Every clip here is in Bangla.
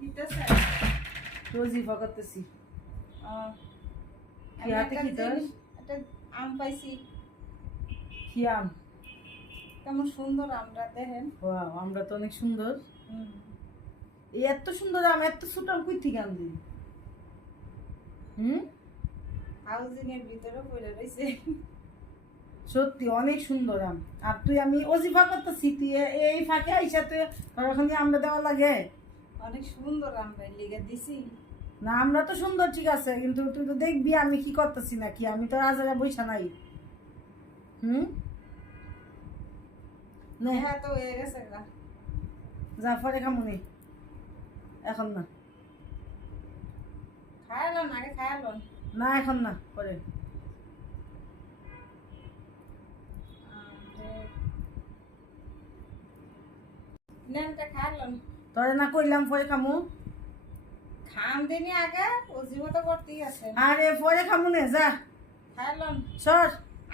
কিতেছে রোজিফা করতেছি। কি হাতে কি একটা আম পাইছি। কি আম? কেমন সুন্দর আমটা দেখেন। ওয়াও আমরা তো অনেক সুন্দর। হুম। এই এত সুন্দর আম এত ছোট আম কই থেকে আনলি? হুম? হাউজিং এর ভিতরে পড়ে রয়েছে সত্যি অনেক সুন্দর আম। আর তুই আমি অজিফা করতেছি তুই এই ফাঁকে আইসা তুই তোর ওখানে আমরা দেওয়া লাগে। অনেক সুন্দর আমটা লিগে দিছি। না আমরা তো সুন্দর ঠিক আছে কিন্তু তুই তো দেখবি আমি কি করতেছি না কি আমি তো আজারা বইসা নাই। হুম? হ্যাঁ তো হয়ে গেছে পরে খামুনি এখন না। খায়ালন আগে খায়ালন না এখন না পরে। নেনটা খায়ালন তোরে না কইলাম পরে খামু। খান দিনই আগে ও জীবত করতেই আছে। আরে পরে খামু নে যা। খায়ালন সর।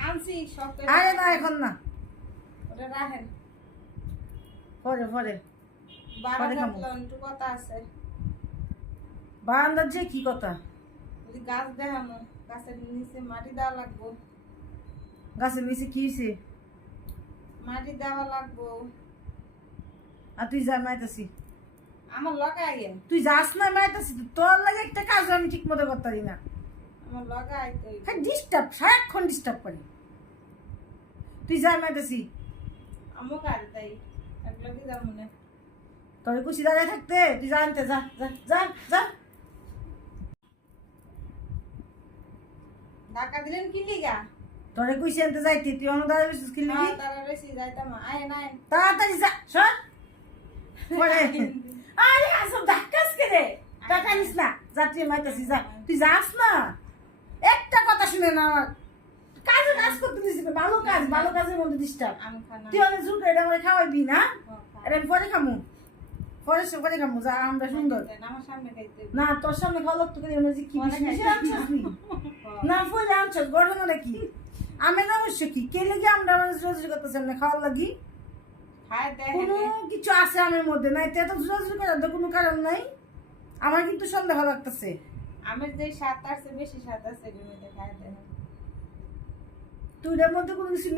আনছি সব আরে না এখন না। ওটা রাখেন। পরে পরে। বারান্দার যে কি কথা? গাছ দেখানো গাছের নিচে মাটি দেওয়া লাগবো। গাছের নিচে কি হয়েছে মাটি দেওয়া লাগবো। আর তুই যা মাইতাছি আমার লগে আইয়ে তুই যাস না মাইতাছি তোর লাগে একটা কাজ আমি ঠিক মতো করতে পারি না। আমার লগে আইতে। খালি ডিস্টার্ব সারাক্ষণ ডিস্টার্ব করে। তুই যা মাইতাছি আমও কার তাই? এক লগে যাব না তোর কুচি দাঁড়ায় থাকতে। তুই যা আনতে যা যা যা যা। ধাক্কা দিলেন কি লিগা? তোরে কুচি আনতে যাইতি। তুই অন্য দাঁড়ায় বসিস কি লিবি হ্যাঁ, যাইতাম। আয় নাই তাড়াতাড়ি যা সর পরে। আরে আসব ধাক্কাস কে রে? টাকা নিস না। যা তুই মাইতাছি যা। তুই যাস না। একটা কথা শুনে না আমার। কাজে কাজ করতে দিস ভালো কাজ ভালো কাজের মধ্যে ডিস্টার্ব তুই অনেক জোর করে আমার খাওয়াইবি না। এটা আমি পরে খামু। পরে সে পরে খামু। যা আমরা সুন্দর। না তোর সামনে খাওয়া লাগতো করে আমরা কি। না ফুলে আনছিস ঘটনাটা কি? আমি না অবশ্য কি? কে লেগে আমরা মানে জোরাজুরি করতেছি আমরা খাওয়ার লাগি? কোনো কিছু আছে আমার মধ্যে? নাই তো এত জোরাজুরি করার তো কোনো কারণ নাই? আমার কিন্তু সন্দেহ লাগতেছে। আমের যে স্বাদ আছে বেশি স্বাদ আছে এর মধ্যে খায় মধ্যে কোনো কিছু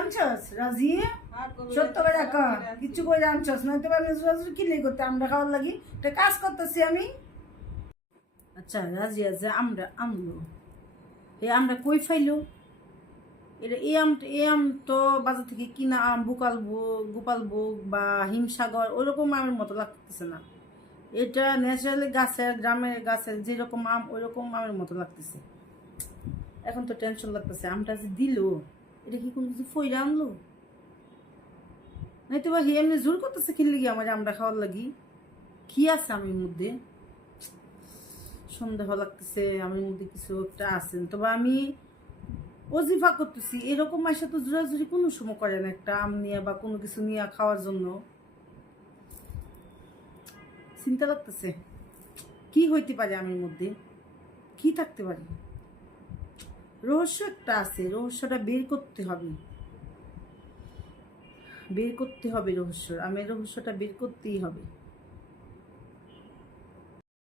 আনছস? রাজি? হ্যাঁ, সত্য করে। কিছু করে আনছস? না তো আমি করতে? আমরা খাওয়ার লাগি? একটা কাজ করতেছি আমি। আচ্ছা রাজিয়া যে আমরা আনলো এ আমরা কই ফাইলো? এটা এই আম এই আম তো বাজার থেকে কিনা আম বুকাল ভোগ, গোপাল ভোগ বা হিমসাগর, ওরকম আমের মতো লাগতেছে না। এটা ন্যাচারালি গাছের, গ্রামের গাছের যেরকম আম ওই রকম আমের মতো লাগতেছে। এখন তো টেনশন লাগতেছে, আমটা যে দিল, এটা কি কোনো কিছু ফইরা আনলো? নাই তো বা এমনি জোর করতেছে কি লাগি আমার আমরা খাওয়ার লাগি? কি আছে আমের মধ্যে? সন্দেহ লাগতেছে, আমের মধ্যে কিছু একটা আছে। তবে আমি অজিফা করতেছি। এরকম মাসে তো জোরাজুরি কোনো সময় করে না একটা আম নিয়ে বা কোনো কিছু নিয়ে খাওয়ার জন্য। চিন্তা লাগতেছে, কি হইতে পারে আমের মধ্যে? কি থাকতে পারে? রহস্য একটা আছে, রহস্যটা বের করতে হবে। বের করতে হবে রহস্য, আমের রহস্যটা বের করতেই হবে।